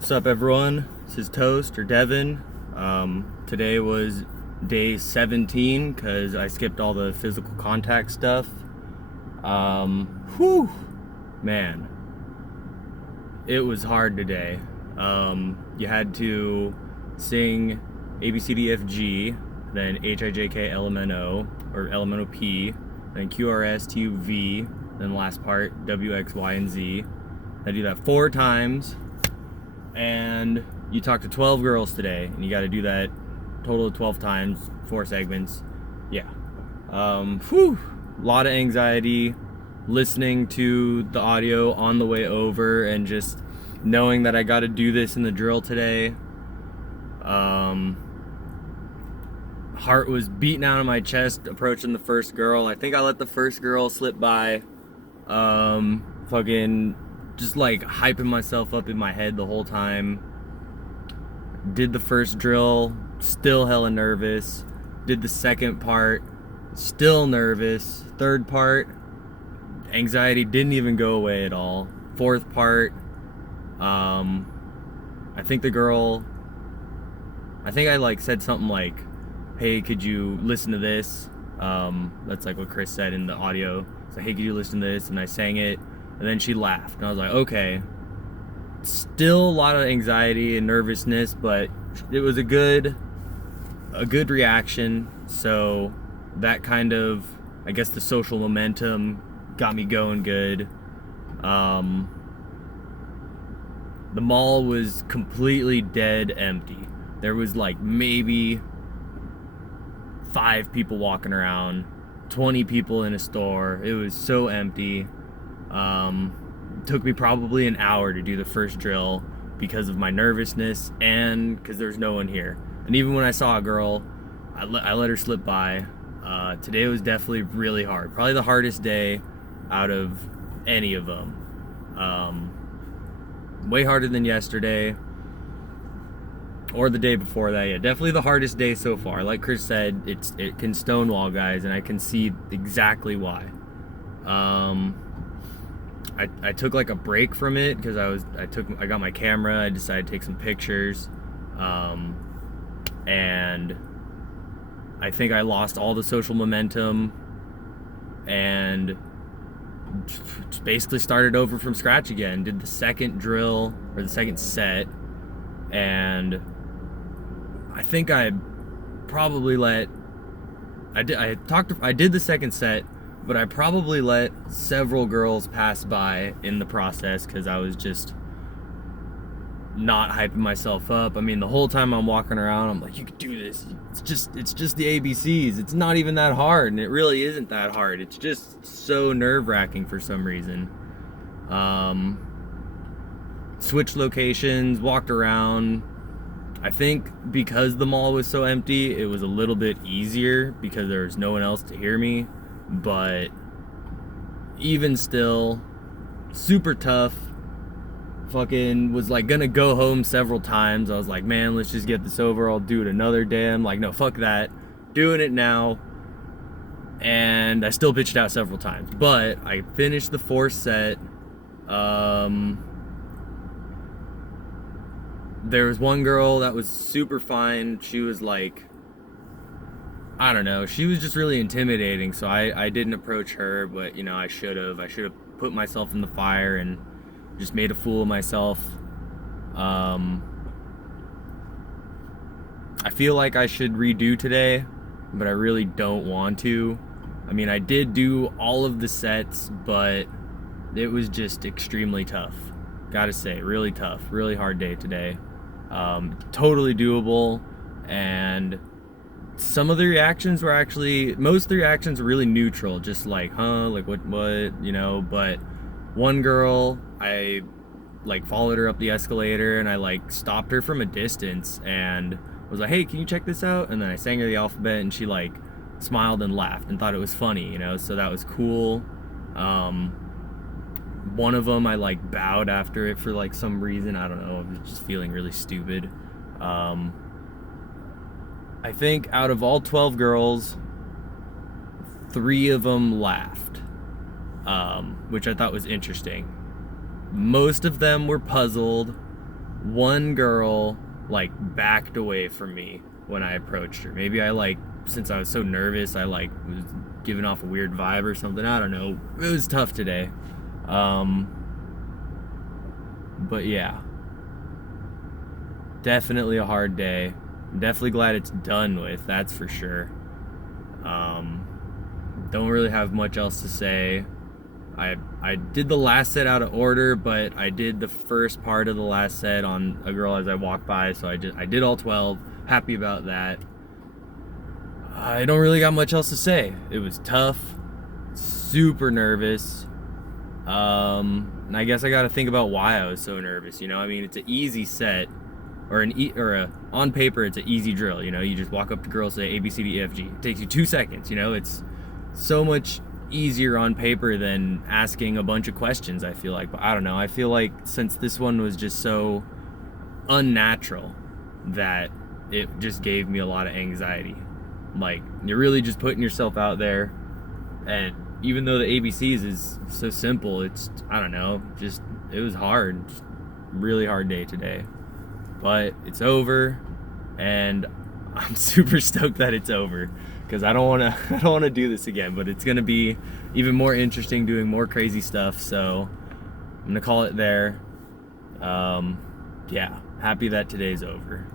What's up, everyone? This is Toast or Devin. Today was day 17 because I skipped all the physical contact stuff. Whew, man, it was hard today. You had to sing ABCDFG, then HIJK LMNO or LMNOP, then QRSTUV, then the last part WXY and Z. I do that 4 times. And you talk to 12 girls today, and you got to do that total of 12 times, 4 segments. Yeah. A lot of anxiety listening to the audio on the way over and just knowing that I got to do this in the drill today. Heart was beating out of my chest approaching the first girl. I think I let the first girl slip by. Fucking just like hyping myself up in my head the whole time. Did the first drill, still hella nervous. Did the second part, still nervous. Third part, anxiety didn't even go away at all. Fourth part, I think I like said something like, hey, could you listen to this? That's like what Chris said in the audio. So, hey, could you listen to this? And I sang it. And then she laughed, and I was like, okay. Still a lot of anxiety and nervousness, but it was a good reaction. So that kind of, I guess, the social momentum got me going good. The mall was completely dead empty. There was like maybe 5 people walking around, 20 people in a store. It was so empty. Took me probably an hour to do the first drill because of my nervousness and because there's no one here. And even when I saw a girl, I let her slip by. Today was definitely really hard. Probably the hardest day out of any of them. Way harder than yesterday or the day before that. Yeah, definitely the hardest day so far. Like Chris said, it can stonewall, guys, and I can see exactly why. I took like a break from it because I got my camera. I decided to take some pictures, and I think I lost all the social momentum and just basically started over from scratch again. Did the second drill or the second set, and I think I probably I did the second set. But I probably let several girls pass by in the process because I was just not hyping myself up. I mean, the whole time I'm walking around, I'm like, you can do this. It's just the ABCs. It's not even that hard, and it really isn't that hard. It's just so nerve-wracking for some reason. Switched locations, walked around. I think because the mall was so empty, it was a little bit easier because there was no one else to hear me. But even still, super tough. Fucking was like gonna go home several times. I was like, man, let's just get this over. I'll do it another day. I'm like, no, fuck that. Doing it now. And I still bitched out several times. But I finished the 4th set. There was one girl that was super fine. She was like, I don't know. She was just really intimidating, so I didn't approach her, but, you know, I should have put myself in the fire and just made a fool of myself. I feel like I should redo today, but I really don't want to. I mean, I did do all of the sets, but it was just extremely tough. Gotta say, really tough. Really hard day today. Totally doable, and most of the reactions were really neutral, just like, like what, you know. But one girl, I like followed her up the escalator and I like stopped her from a distance and was like, hey, can you check this out? And then I sang her the alphabet and she like smiled and laughed and thought it was funny, you know, so that was cool. One of them I like bowed after it for like some reason, I don't know, I was just feeling really stupid. I think out of all 12 girls, 3 of them laughed, which I thought was interesting. Most of them were puzzled. one girl like backed away from me when I approached her. Maybe I like, since I was so nervous, I like was giving off a weird vibe or something. I don't know. It was tough today. But yeah, definitely a hard day. I'm definitely glad it's done with, that's for sure. Don't really have much else to say. I did the last set out of order, but I did the first part of the last set on a girl as I walked by, so I did all 12. Happy about that. I don't really got much else to say. It was tough, super nervous. And I guess I got to think about why I was so nervous. You know, I mean, it's an easy set, or on paper, it's an easy drill. You know, you just walk up to girls, say A, B, C, D, E, F, G. It takes you 2 seconds. You know, it's so much easier on paper than asking a bunch of questions, I feel like. But I don't know, I feel like since this one was just so unnatural, that it just gave me a lot of anxiety. Like, you're really just putting yourself out there, and even though the ABCs is so simple, it's, I don't know, just, it was hard. Just really hard day today, but it's over, and I'm super stoked that it's over, because I don't want to do this again. But it's gonna be even more interesting doing more crazy stuff, so I'm gonna call it there. Yeah, happy that today's over.